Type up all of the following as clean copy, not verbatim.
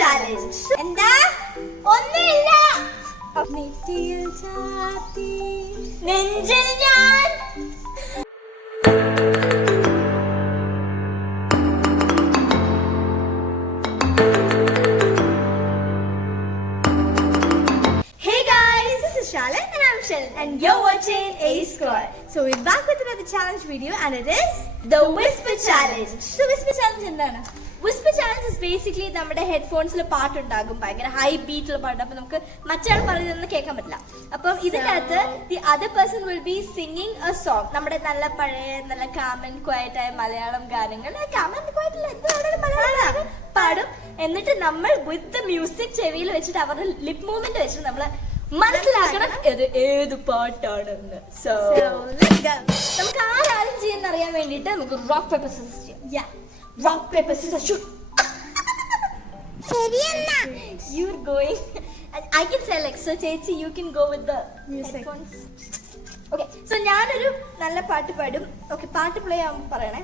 Challenge. എന്താ? ഒന്നുമില്ല. നെറ്റിയിൽ ചാത്തി നെഞ്ചിൽ ഞാൻ. And you're watching A Squad. So we're back with another challenge video and it is the Whisper Challenge. So Whisper Challenge എന്താണ്? Whisper Challenge is basically നമ്മുടെ ഹെഡ്ഫോൺസിൽ പാട്ടുണ്ടാകും, ഭയങ്കര high ബീറ്റുള്ള പാട്ട്. അപ്പൊ നമുക്ക് മറ്റൊരാൾ പറയുന്നതൊന്നും കേൾക്കാൻ പറ്റില്ല. അപ്പം ഇതിനകത്ത് the other person will be singing a song. നമ്മുടെ നല്ല പഴയ നല്ല കാം ആൻഡ് ക്വയറ്റ് ആയ മലയാളം ഗാനങ്ങൾ, കാം ആൻഡ് ക്വയറ്റ് അല്ല, എന്താണ് മലയാളം പാടും. എന്നിട്ട് നമ്മൾ വിത്ത് ദ മ്യൂസിക് ചെവിയിൽ വെച്ചിട്ട് അവരുടെ ലിപ് മൂവ്മെന്റ് വെച്ചിട്ട് നമ്മൾ മനസ്സിലാക്കണം ഏത് പാട്ടാണെന്ന്. സോ നമുക്ക് ആരാരും ചെയ്യുന്ന അറിയാൻ വേണ്ടിട്ട് നമുക്ക് റോക്ക് പേപ്പർ സിസേഴ്സ് ചെയ്യാം. Rock paper scissors shoot. You're going. I can say like so ചേച്ചി you can go with the headphones. Okay. So ഞാനൊരു നല്ല പാട്ട് പാടും. Okay, പാട്ട് പ്ലേ ആവുമ്പോൾ പറയണേ.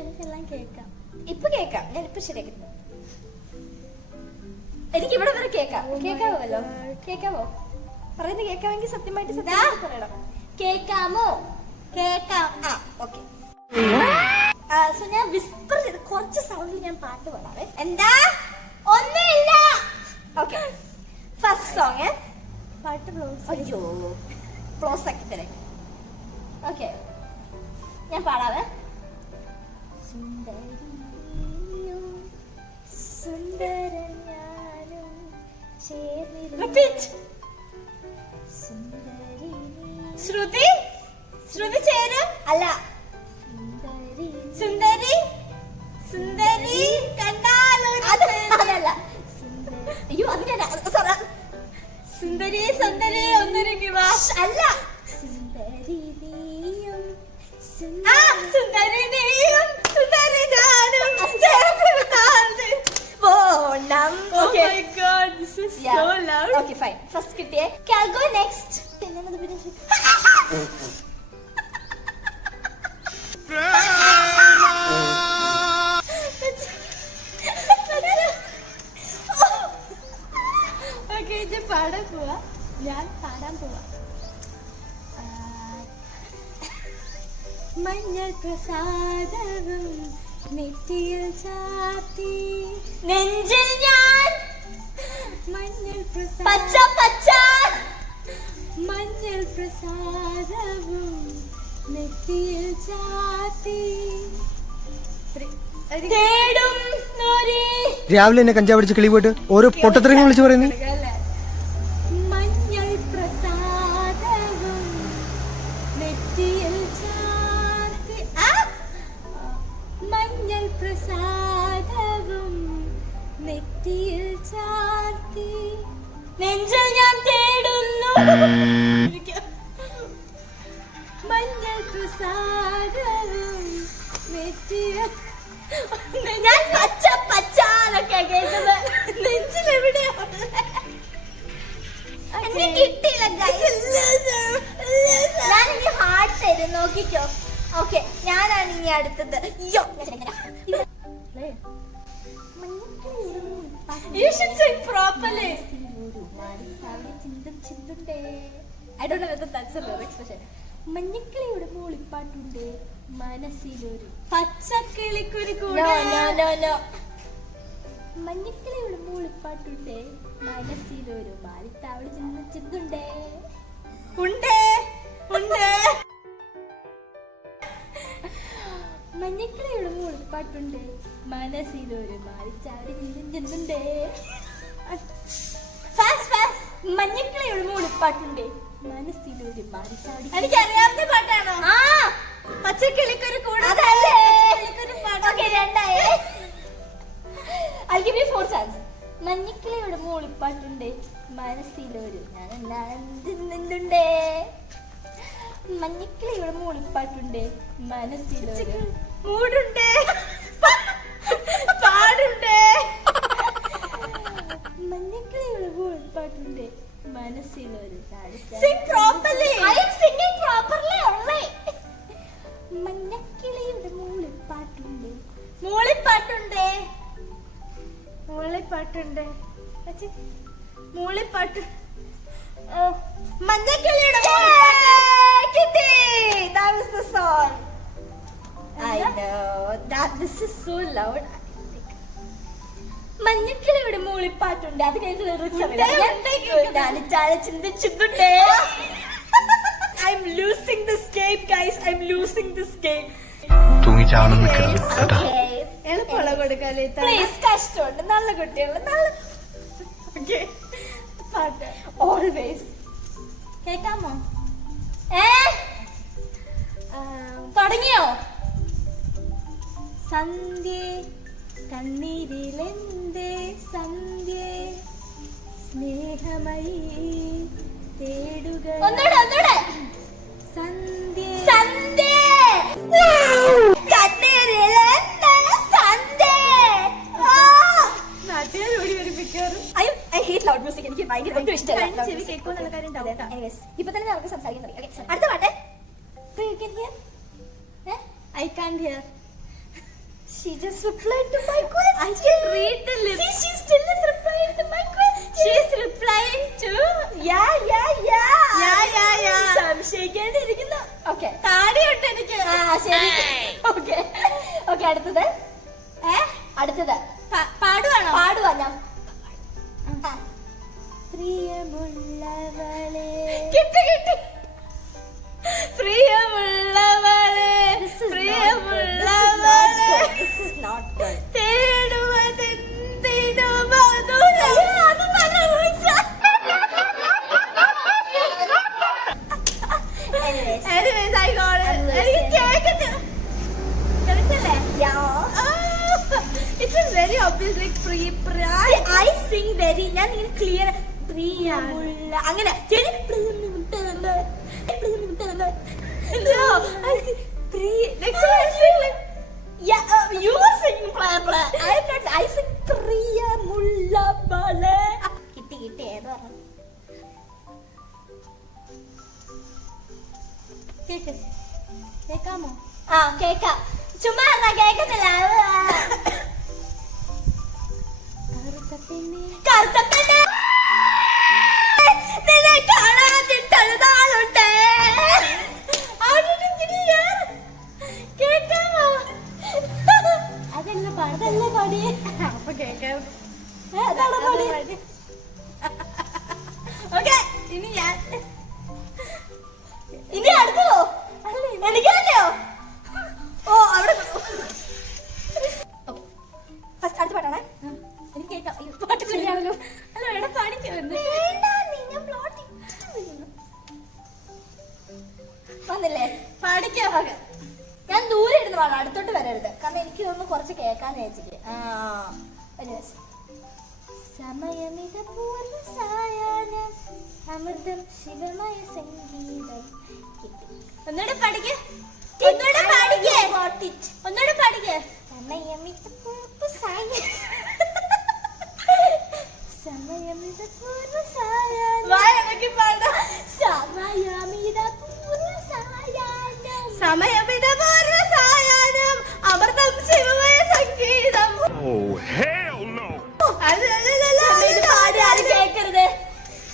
എനിക്കെല്ലാം കേൾക്കാം. ഇപ്പൊ കേൾക്കാം. ഞാൻ ഇപ്പൊ ശരിയാക്കി. എനിക്ക് ഇവിടെ വരെ കേൾക്കാം. കേൾക്കാമല്ലോ? കേൾക്കാമോ? പറയുന്നത് കേൾക്കാമെങ്കിൽ സത്യമായിട്ട് പറയണം. കേൾക്കാമോ? കേൾക്കാം. ആ ഓക്കെ. സോ ഞാൻ വിസ്പർ ചെയ്ത് കുറച്ച് സൗണ്ടിൽ ഞാൻ പാട്ട് പാടാവേ. എന്താ? ഒന്നുമില്ല. Okay, first song. പാട്ട് ബ്ലോസ്. അയ്യോ, ക്ലോസ് ആക്കി തരാം. ഓക്കെ, ഞാൻ പാടാവേ. സുന്ദരിയും സുന്ദരൻ ഞാനും റിപ്പീറ്റ്. ശ്രുതി ശ്രുതി ചേരും. അല്ല, സുന്ദരി സുന്ദരി കണ്ടാലോ. അതല്ല. അയ്യോ, അതിനല്ല. സുന്ദരി സുന്ദരി ഒന്നൊരുങ്ങി വാ. അല്ല, സുന്ദരി നീയും സുന്ദരി നീയും സുന്ദരി ഞാനും. Oh my god, this is so loud. Okay, fine. First കിട്ടിയേ. Okay, I'll go next. Okay, ഇത് പാടാൻ പോവാ. ഞാൻ പാടാൻ പോവാ. മഞ്ഞൾ പ്രസാദവും നെറ്റിയിൽ ചാത്തി നെഞ്ചിൽ ഞാൻ. മഞ്ഞൾ പച്ച പച്ച മഞ്ഞൾ പ്രസാദവും നെറ്റിയിൽ ചാത്തി തേടും നോരി. രാവിലെ എന്നെ കഞ്ചാവ് അടിച്ച് കിളി പോയിട്ട് ഓരോ പൊട്ടത്തരങ്ങൾ വിളിച്ചു പറയുന്നു. മഞ്ഞൾ പ്രസാദവും നെറ്റിയിൽ ചാത്തി. മഞ്ഞൾ പ്രസാദവും നെറ്റിയിൽ ചാർത്തി നെഞ്ചിൽ ഞാൻ തേടുന്നു. മഞ്ഞൾ പ്രസാദവും നെറ്റിയിൽ. ഞാൻ പച്ച പച്ച എന്നൊക്കെ കേട്ടത്. നെഞ്ചിലെവിടെയാ? എന്നെ കിട്ടിയില്ല. ഞാൻ ഇനി ഹാർട്ട് തരും, നോക്കിക്കോ. ഓക്കെ, ഞാനാണ് ഇനി അടുത്തത്. You should sing properly. I don't know whether that's a lyrics, പക്ഷേ മഞ്ഞക്കിളിയുടെ മൂളിപ്പാട്ടുണ്ട് മനസ്സിലൊരു പച്ചക്കിളിക്കുരു കൂടെ. മഞ്ഞക്കിളിയുടെ മൂളിപ്പാട്ടുണ്ട് മനസ്സിലൊരു മാലിത്താവളി ചിന്തുണ്ടേ. ഉണ്ടേ ഉണ്ടേ. മഞ്ഞക്കിളിയുടെ മൂളിപ്പാട്ടുണ്ട് മനസ്സിലൊരു മാലിച്ചാവടി ചിന്തുണ്ടേ. മഞ്ഞക്കിളിയുടെ മൂളിപ്പാട്ടുണ്ട് മനസ്സിലൊരു മാലിച്ചാവടി. എനിക്കറിയാവുന്ന പാട്ടാണോ? ആ, പച്ചക്കിളിക്കൊരു കൂടെ. അതല്ലേ പാട്ട്. രണ്ടായേ. I'll give you 4 chances. മഞ്ഞക്കിളിയുടെ മൂളിപ്പാട്ടുണ്ട് മനസ്സിലൊരു ചിന്തുണ്ടേ. മഞ്ഞക്കിളിയുടെ മൂളിപ്പാട്ടുണ്ട് മനസ്സിലൊരു മൂടുണ്ടേ പാടുണ്ടേ. മഞ്ഞക്കിളിയുടെ മൂളിപ്പാട്ടുണ്ട് മനസ്സിലൊരു Sing properly. I am singing properly only. മഞ്ഞക്കിളിയുടെ മൂളിപ്പാട്ടുണ്ട് മൂളിപ്പാട്ടുണ്ടേ. മൂളിപ്പാട്ടുണ്ട്. മൂളിപ്പാട്ട്. മഞ്ഞക്കിളിയുടെ കിട്ടി. That was the song. I know that this is so loud. മഞ്ഞക്കിളിയുടെ മൂളിപ്പാട്ടുണ്ട്. അത് കഴിഞ്ഞിട്ടുള്ള ചിന്തിച്ചിട്ടുണ്ടേ. I'm losing this game, guys. I'm losing this game. എളുപ്പമുള്ള കൊടുക്കാല്ലേ? Please, കഷ്ടമുണ്ട്. നല്ല കുട്ടികളുടെ നല്ല പാട്ട് ഓൾവേസ് കേൾക്കാമോ? തുടങ്ങിയോ? സന്ധ്യേ കണ്ണീരിലെന്തേ സന്ധ്യേ സ്നേഹമയി തേടുക. ഒന്നൂടെ സന്ധ്യേ സന്ധ്യേ കണ്ണീരിലെന്തേ സന്ധ്യേ. നാട്ടുകാർ ഓടി വരിപ്പിക്കാറ്. I hate loud music. എനിക്ക് ഭയങ്കര ഇഷ്ടമല്ല. ഇപ്പൊ തന്നെ നമുക്ക് സംസാരിക്കാൻ തുടങ്ങി. അടുത്ത പാട്ട്. You can hear? I can't hear. She just replied to my question. I can read the lyrics. See, she still is replying to my question. She's replying to Yeah. സംശയിക്കേണ്ടിയിരിക്കുന്നു. Okay. താടിയുണ്ട് എനിക്ക്. ശരി. Okay. അടുത്തത്. അടുത്തത് പാടുവാണോ? പാടുവാ ഞാൻ. പ്രിയമുള്ളവളെ. കിട്ടി. പ്രിയമുള്ളവളെ. This is not good. തേടുവതെന്തിനു മധുരം. അത് നല്ല voice ആ. Anyways, I got it. എനിക്ക് കേൾക്കത്തില്ല. കേൾക്കല്ലേ? It is very obvious, like I sing very. ഞാൻ ഇങ്ങനെ ക്ലിയർ പ്രിയമുള്ള അങ്ങനെ you are singing blah. I sing പ്രിയമുള്ളവളെ. കിട്ടി ഏത് പറഞ്ഞു? കേക്കാമോ? കേക്കാം. ചുമ്മാ കേക്കത്തില്ല. കറുത്ത പെണ്ണേ നിന്നെ കാണാതിട്ടഴുതാളുണ്ട്. കേക്കാമോ? അതല്ല പാടി. അപ്പൊ കേക്കാം. അതാണ് പാടി. ഓക്കെ, ഇനി ഞാൻ ഇനി അടുത്തോ? എനിക്കല്ലോ. അവിടെ ഫസ്റ്റ് അടുത്ത പാട്ടാണേ. എനിക്ക് കേൾക്കാം. പാട്ട് ശരിയാണല്ലോ. അല്ല, ഇവിടെ പാടിക്കോ. വന്നില്ലേ? പാടിക്കോ. ഞാൻ ദൂരെ ഇരുന്ന് പാടാം, അടുത്തോട്ട് വരരുത്. കാരണം എനിക്ക് തോന്നുന്നു കുറച്ച് കേൾക്കാന്ന് വെച്ചിട്ട്. സമയമിത പൂർണ്ണ സായാഹ്നം അമൃതം ശിവമയ സംഗീതം. ഒന്നുകൂടെ പാടിക്കേ. ഒന്നുകൂടെ പാടിക്കേ. സമയമിത പൂർണ്ണ സായാഹ്നം സമയമിത പൂർണ്ണ സായാഹ്നം എനിക്ക് പാടാം. സമയമിത പൂർണ്ണ സായാഹ്നം സമയമിത പൂർണ്ണ സായാഹ്നം അമൃതം ശിവമയ സംഗീതം. കേക്കരുത്.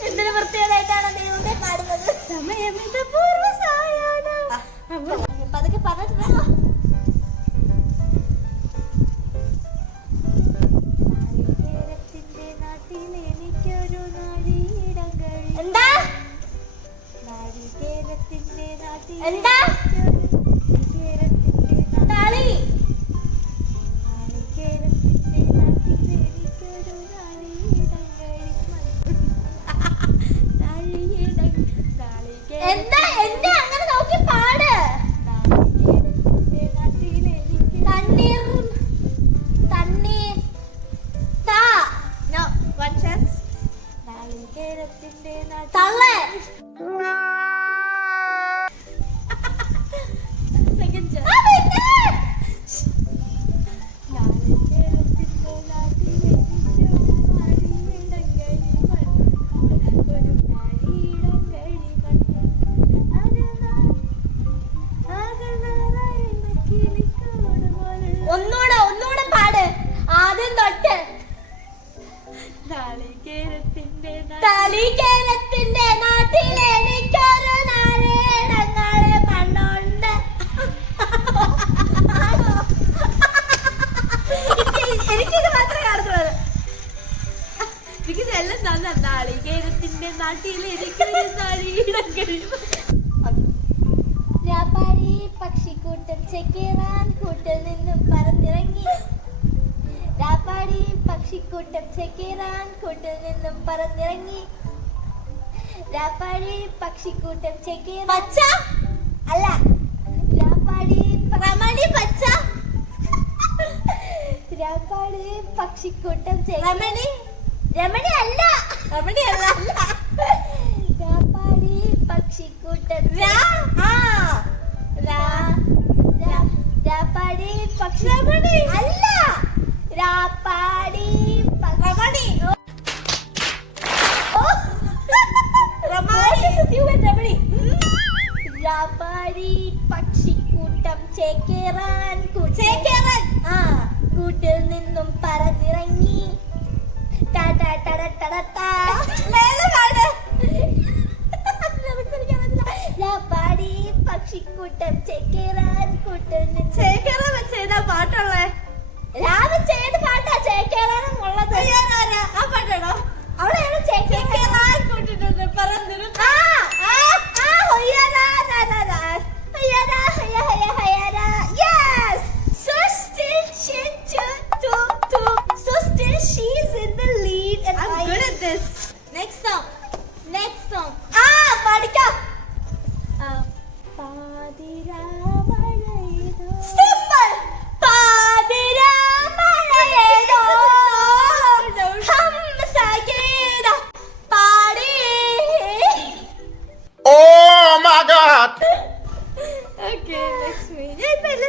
എന്തൊരു വൃത്തികേടായിട്ടാണ് ദൈവമേ പാടുന്നത്. സമയമിത പൂർണ്ണ സായാഹ്നം. അതൊക്കെ പറഞ്ഞിട്ട് നാട്ടിൽ എനിക്കൊരു നാടിയിടങ്ങൾ. എന്താ നാളികേരത്തിന്റെ നാട്ടിൽ എന്താ താളി നാളികേരത്തിന്റെ നാട്ടിൽ എനിക്കൊരു എന്താ എന്നെ അങ്ങനെ നോക്കി പാട്. തണ്ണീർ തണ്ണീർ താ. No, one chance. നാളികേരത്തിന്റെ തള്ളേ. Second chance. ഒന്നൂടെ പാട് ആദ്യം തൊട്ട്. താലികേരത്തിന്റെ നാട്ടിലെ എനിക്കൊരു നാരേടങ്ങളെ മണ്ണുണ്ട്. എനിക്കിത് മാത്രമേ കാണത്തുള്ളൂ. എല്ലാം നല്ല നാളികേരത്തിന്റെ നാട്ടിലെ എനിക്കൊരു നാരീടങ്ങൾ. വ്യാപാരി പക്ഷിക്കൂട്ടം ചെക്കേറാൻ കൂട്ടിൽ നിന്നും പറന്നിറങ്ങി. വ്യാപാരി പക്ഷിക്കൂട്ടം ചെക്കേറാൻ കൂട്ടിൽ നിന്നും പറന്നിറങ്ങി. വ്യാപാരി പക്ഷിക്കൂട്ടം ചെക്കേറാൻ പച്ച അല്ല വ്യാപാരി രമണി പച്ച. വ്യാപാരി പക്ഷിക്കൂട്ടം രമണി രമണി അല്ല രമണി അല്ല വ്യാപാരി പക്ഷിക്കൂട്ടം വ്യാപാരി പക്ഷി രമണി അല്ല വ്യാപാരി രമണി രമണി വ്യാപാരി പക്ഷിക്കൂട്ടം ചേക്കേറാൻ കൂട്ടിൽ നിന്നും പറന്നിറങ്ങി. വ്യാപാരി പക്ഷിക്കൂട്ടം ചേക്കേറാൻ കൂട്ടിൽ നിന്ന് ചേക്കേറാൻ വെച്ചേതാ പാട്ടുള്ളേ? രാവിലെ ചെയ്ത പാട്ടാ ചേക്കേറാനുള്ളത്. ആ പാട്ടാണോ? അവളെയാണ് ചേക്കേറാൻ കൂട്ടിട്ടുണ്ട് പറഞ്ഞിരുന്നു.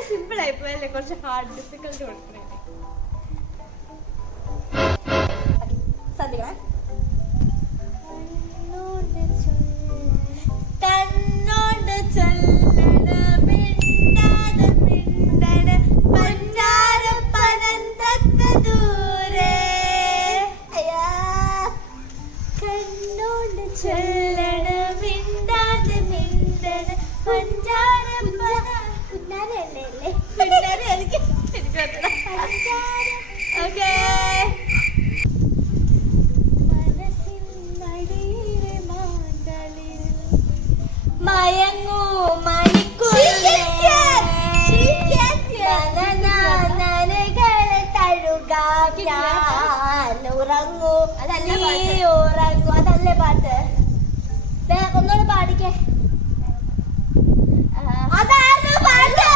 സിമ്പിൾ ആയിപ്പോയല്ലേ, കുറച്ച് ഹാർഡ് ഡിഫിക്കൽട്ട് കൊടുക്കണേ. ശ്രദ്ധിക്കണം. കണ്ണോണ്ട് ചൊല്ലണ മിണ്ടാത മിണ്ടണ പഞ്ചാര പനന്തത്ത ദൂരെ. കണ്ണോണ്ട് ചൊല്ലണ മിണ്ടാത മിണ്ടണ പഞ്ചാര പന കുന്നാരല്ലേ പിന്നാരെ എനിക്ക് ഓക്കേ. മയങ്ങൂ മണിക്കൂറുകളെ തഴുകാൻ ഉറങ്ങൂ നീ ഉറങ്ങൂ. അതല്ലേ പാട്ട്? ഒന്നുകൂടെ പാടിക്കേ. അതാണ് പാട്ട്.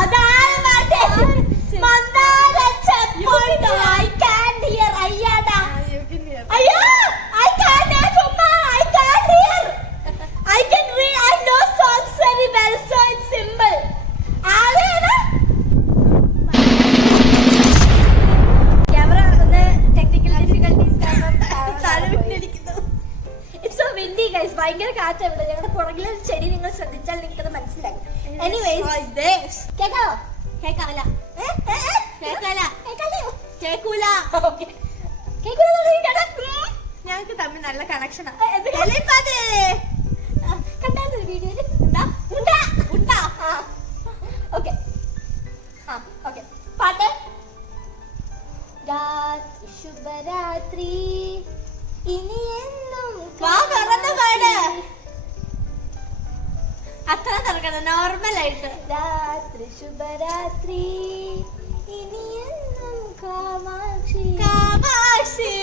അതാണ് പാട്ട്. മന്ദാര ചെപ്പുണ്ട്. I can't hear. അയ്യാടാ അയ്യോ I can't hear. ചുമ്മാ I can't hear. I can read. I know songs very well, so it's simple. ആരെയാണ്? ക്യാമറ ഒന്ന് ടെക്നിക്കൽ ഡിഫിക്കൽട്ടീസ് കാരണം താഴെ വീണിരിക്കുന്നു. It's so windy guys. ഭയങ്കര കാറ്റാ ഇവിടെ. ഞങ്ങളുടെ പുറകിലെ ചെടി നിങ്ങൾ ശ്രദ്ധിച്ചാൽ നിങ്ങൾക്കത് മനസ്സിലാകും. Anyways, കേക്കാവോ? കേക്കാവല്ല. കേക്കൂല. ഞങ്ങൾക്ക് തമ്മിൽ നല്ല കണക്ഷനാ. കണ്ടായിരുന്നു വീഡിയോയില്. പാട്ട്. രാത്രി ശുഭരാത്രി ഇനിയെന്നും അത്ര തുറക്കണം നോർമലായിട്ട്. രാത്രി ശുഭരാത്രി ഇനിയെന്നും കാമാക്ഷി കാമാക്ഷി.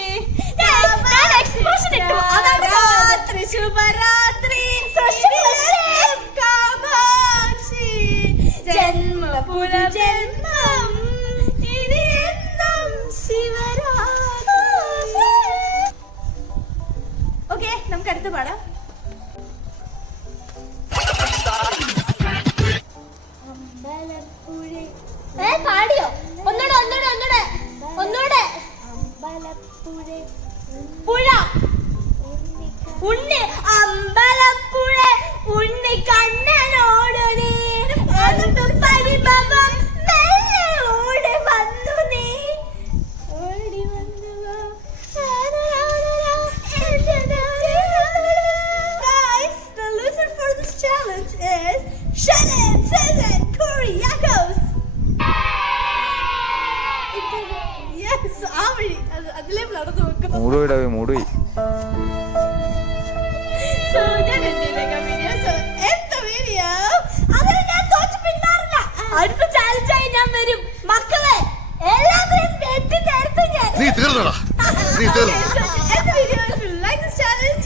രാത്രി ശുഭരാത്രി കാമാക്ഷി ജന്മ പുനർജന്മം ഇനിയെന്നും ശിവരാത്രി. ഓക്കെ, നമുക്ക് അടുത്ത് പാടാം. പാടിയോ? ഒന്നൂടെ അമ്പലപ്പുഴ പുഴ ഉണ്ണി അമ്പലപ്പുഴ ഉണ്ണി കണ്ണനോട് നീ പരിഭവം മെല്ലെ ഓടി വന്നു നീ ഓടി വഴി അതിലേ നടന്നു നോക്കുന്നു. മൂടുപോയി So, ഞാൻ എന്തിനേക്കാ video? So, എന്താ video? അതിന് ഞാൻ തോറ്റ് പിന്മാറില്ല. അടുത്ത challenge ആയി ഞാൻ വരും. മക്കളെ, എല്ലാവരെയും വെട്ടി നേരത്തെ ഞാൻ. നീ തീർന്നോടാ, നീ തീർന്നു. Okay, so, എന്താ video? If you like this challenge,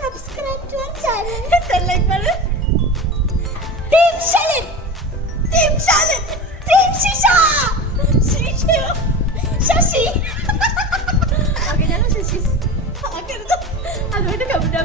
subscribe to our channel. Hit the like button. Team Shalin, Team Shalin, Team Shisha, Shisha, Shashi. Okay, ഞാൻ ശശി. അതുകൊണ്ട് കമന്റ്